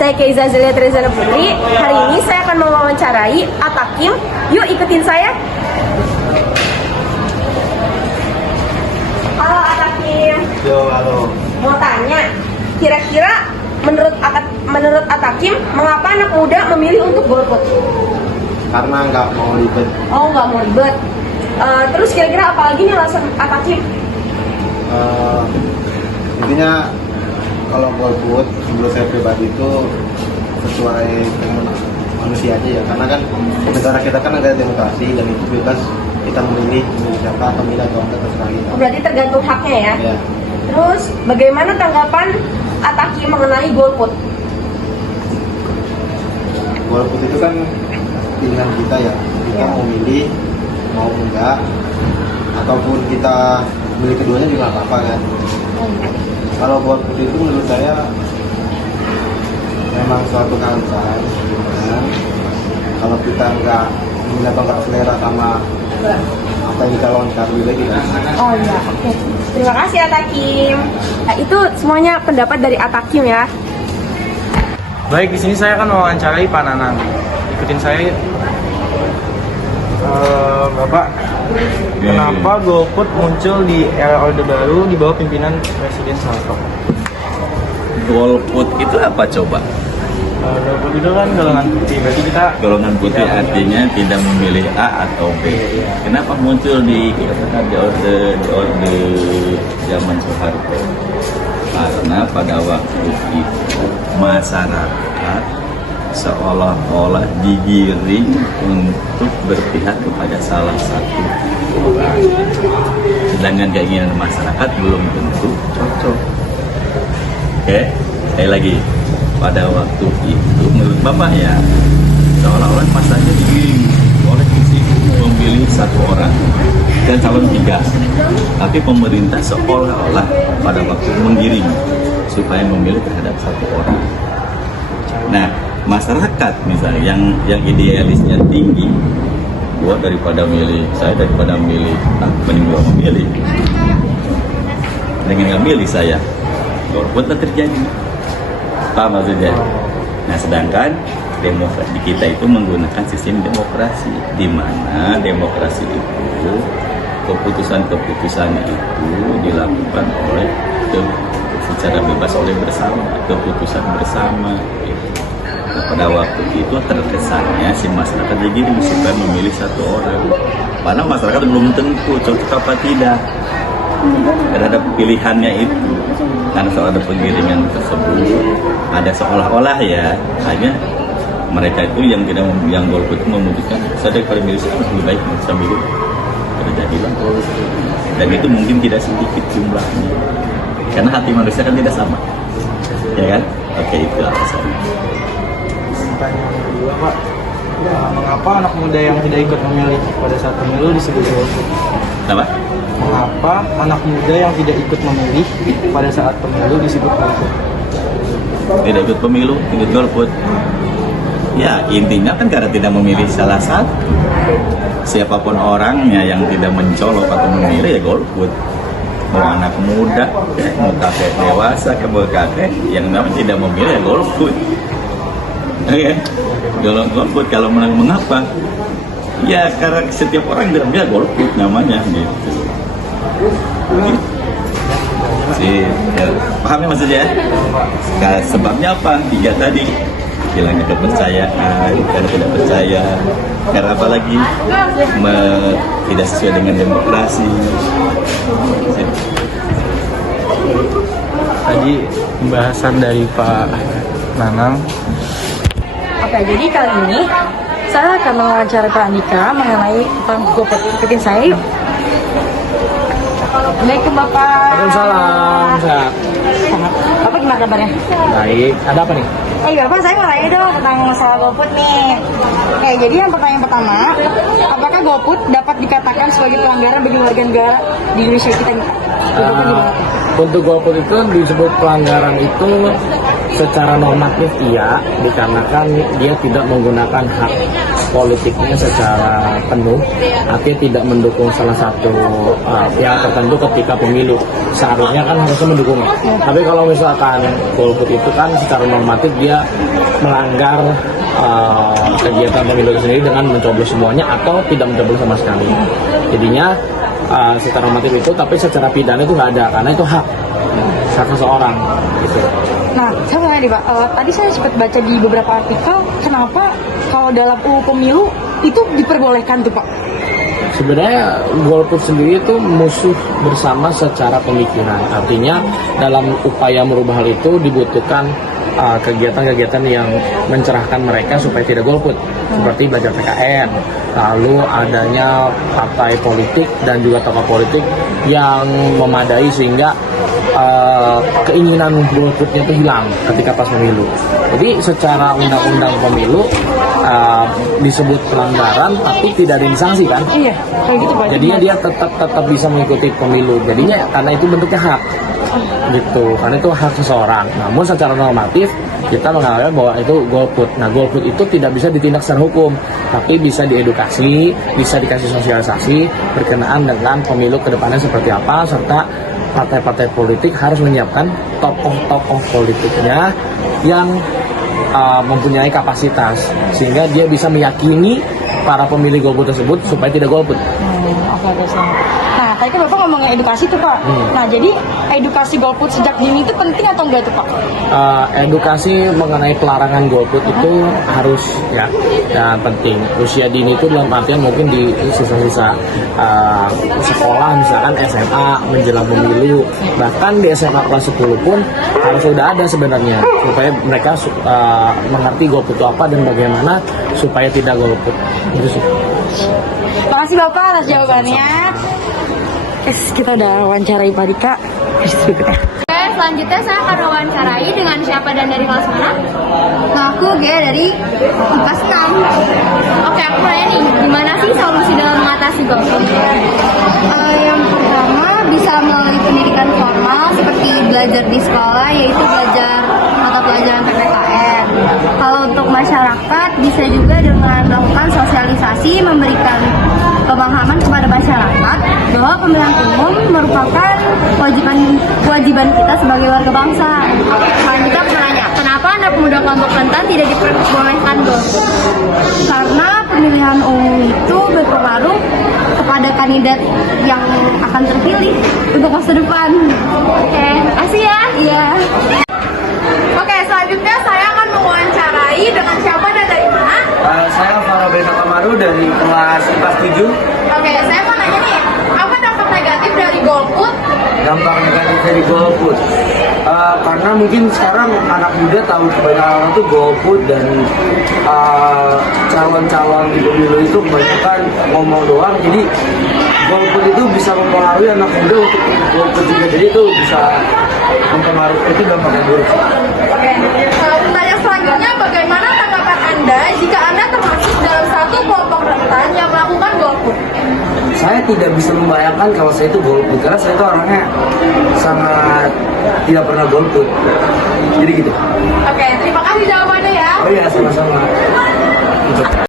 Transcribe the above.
Saya Keiza Zelia Trezana Putri. Hari ini saya akan mewawancarai Atakim. Yuk ikutin saya. Halo Atakim. Yo, halo. Mau tanya, kira-kira menurut Atakim, mengapa anak muda memilih untuk golput? Karena nggak mau ribet. Oh, nggak mau ribet. Terus kira-kira apa lagi nih alasan Atakim? Intinya kalau golput menurut saya pribadi itu sesuai dengan manusia aja ya, karena kan negara kita kan negara demokrasi dan itu bebas kita memilih siapa atau milih atau enggak terserah kita. Berarti tergantung haknya ya? Ya. Terus bagaimana tanggapan Atakim mengenai golput? Golput itu kan pilihan kita ya, kita mau milih mau enggak, ataupun kita milih keduanya juga nggak apa-apa kan. Kalau golput itu menurut saya memang suatu keharusan, kalau kita nggak atau nggak selera sama apa yang dicalonkan lebih baik kita. Oh iya, oke. Terima kasih Atakim. Nah, itu semuanya pendapat dari Atakim ya. Baik, di sini saya akan mewawancarai Pak Nanang. Ikutin saya. Bapak, kenapa golput muncul di era Orde Baru di bawah pimpinan Presiden Soeharto? Golput itu apa coba? Golput itu kan golongan putih, berarti kita Golongan putih artinya tidak memilih A atau B. Kenapa muncul di orde zaman Soeharto? Karena pada waktu itu masyarakat seolah-olah digiring untuk berpihak kepada salah satu orang. Sedangkan keinginan masyarakat belum tentu cocok. Oke, sekali lagi, pada waktu itu menurut Bapak ya, seolah-olah masyarakat digiring oleh visi memilih satu orang dan calon tiga, tapi pemerintah seolah-olah pada waktu itu menggiring supaya memilih terhadap satu orang. Nah, masyarakat misalnya yang idealisnya tinggi, buat daripada milih saya, daripada milih mending gua memilih dengan nggak milih saya, golput terjadi. Paham maksudnya? Nah, sedangkan demokrasi di kita itu menggunakan sistem demokrasi, di mana demokrasi itu keputusan-keputusan itu dilakukan oleh secara bebas oleh bersama, keputusan bersama. Nah, pada waktu itu terkesannya si masyarakat digiring supaya memilih satu orang, padahal masyarakat belum tentu cocok apa tidak terhadap pilihannya itu. Karena soal ada penggiringan tersebut, ada seolah-olah ya, hanya mereka itu yang golput itu memutuskan saya daripada milih saya lebih baik sambil terjadilah. Dan itu mungkin tidak sedikit jumlahnya, karena hati manusia kan tidak sama, ya kan? Oke, itu alasannya. pertanyaan kedua, Pak, mengapa anak muda yang tidak ikut memilih pada saat pemilu disebut golput? Apa? Mengapa anak muda yang tidak ikut memilih pada saat pemilu disebut golput? Tidak ikut pemilu, ikut golput. Ya, intinya kan karena tidak memilih salah satu. Siapapun orangnya yang tidak mencolok atau memilih ya golput. Mau anak muda, mau kakek dewasa, mau kakek yang namanya tidak memilih ya golput. Oke, golput kalau menang mengapa? Ya karena setiap orang dia golput namanya gitu. Ya, paham ya maksudnya? Nah, sebabnya apa? Tiga tadi, hilangnya kepercayaan, karena tidak percaya, karena apa lagi? Tidak sesuai dengan demokrasi. Tadi pembahasan dari Pak Nanang. Oke, jadi kali ini saya akan mewawancarai Pak Andika mengenai tentang golput. Ikutin saya yuk. Assalamualaikum Bapak. Waalaikumsalam. Sehat. Bapak gimana kabarnya? Baik. Ada apa nih? Bapak, saya mau tanya dong tentang masalah golput nih. Oke, jadi yang pertanyaan pertama, apakah golput dapat dikatakan sebagai pelanggaran bagi warga negara di Indonesia kita nih? Bapak gimana? Untuk golput itu disebut pelanggaran itu secara normatif iya, dikarenakan dia tidak menggunakan hak politiknya secara penuh, artinya tidak mendukung salah satu pihak tertentu ketika pemilu. Seharusnya kan harusnya mendukung. Tapi kalau misalkan golput itu kan secara normatif dia melanggar kegiatan pemilu itu sendiri dengan mencoblos semuanya atau tidak mencoblos sama sekali. Jadinya secara normatif itu, tapi secara pidana itu nggak ada karena itu hak seseorang. Gitu. Nah, saya mau nanya nih Pak, tadi saya sempat baca di beberapa artikel, kenapa kalau dalam UU Pemilu itu diperbolehkan tuh Pak? Sebenarnya golput sendiri itu musuh bersama secara pemikiran. Artinya dalam upaya merubah hal itu dibutuhkan kegiatan-kegiatan yang mencerahkan mereka supaya tidak golput, seperti belajar PKN, lalu adanya partai politik dan juga tokoh politik yang memadai sehingga keinginan golputnya itu hilang ketika pas pemilu. Jadi secara undang-undang pemilu disebut pelanggaran tapi tidak ada sanksi kan? Iya, kayak gitu Pak. Jadinya dia tetap bisa mengikuti pemilu. Jadinya karena itu bentuknya hak. Gitu, karena itu hak seseorang. Namun secara normatif kita menganggap bahwa itu golput. Nah, golput itu tidak bisa ditindak secara hukum, tapi bisa diedukasi, bisa dikasih sosialisasi berkenaan dengan pemilu kedepannya seperti apa, serta partai-partai politik harus menyiapkan tokoh-tokoh politiknya yang mempunyai kapasitas sehingga dia bisa meyakini para pemilih golput tersebut supaya tidak golput. Oke, nah, tadi kan Bapak ngomongin edukasi tuh Pak. Nah, jadi edukasi golput sejak dini itu penting atau enggak tuh Pak? Edukasi mengenai pelarangan golput itu harus ya dan penting. Usia dini itu dalam artian mungkin di sisa-sisa sekolah, misalkan SMA menjelang pemilu, bahkan di SMA kelas 10 pun harus sudah ada sebenarnya supaya mereka mengerti golput itu apa dan bagaimana supaya tidak golput. Itu sih. Makasih Bapak atas jawabannya. Kita udah wawancarai Pak Dika. Oke, selanjutnya saya akan wawancarai dengan siapa dan dari kelas mana? Nah, aku dari kelas 6. Oke, aku nanya nih, gimana sih solusi dalam mengatasi golput? Yang pertama bisa melalui pendidikan formal seperti belajar di sekolah, yaitu belajar mata pelajaran PPKN. Kalau untuk masyarakat bisa juga dengan melakukan sosialisasi, memberikan pemahaman kepada masyarakat bahwa pemilihan umum merupakan kewajiban kita sebagai warga bangsa. Selanjutnya aku nanya, kenapa anak muda kelompok rentan tidak diperbolehkan golput? Karena pemilihan umum itu berpengaruh kepada kandidat yang akan terpilih untuk masa depan. Oke, makasih ya. Iya. Oke, selanjutnya saya akan mewawancarai dengan siapa dan dari mana? Saya Farah Bena Kamaru dari kelas 7. Oke, saya mau nanya nih, apa dampak negatif dari golput? Dampak negatif dari golput, karena mungkin sekarang anak muda tahu kebanyakan orang tuh golput dan calon-calon di pemilu itu kebanyakan ngomong doang. Jadi golput itu bisa mempengaruhi anak muda untuk golput juga. Jadi itu bisa mempengaruhi, itu dampak yang buruk. Oke, pertanyaan selanjutnya, bagaimana tanggapan Anda jika Anda termasuk dalam satu kelompok rentan yang melakukan golput? Saya tidak bisa membayangkan kalau saya itu golput, karena saya itu orangnya sangat tidak pernah golput. Jadi gitu. Oke, terima kasih jawabannya ya. Oh iya, sama-sama.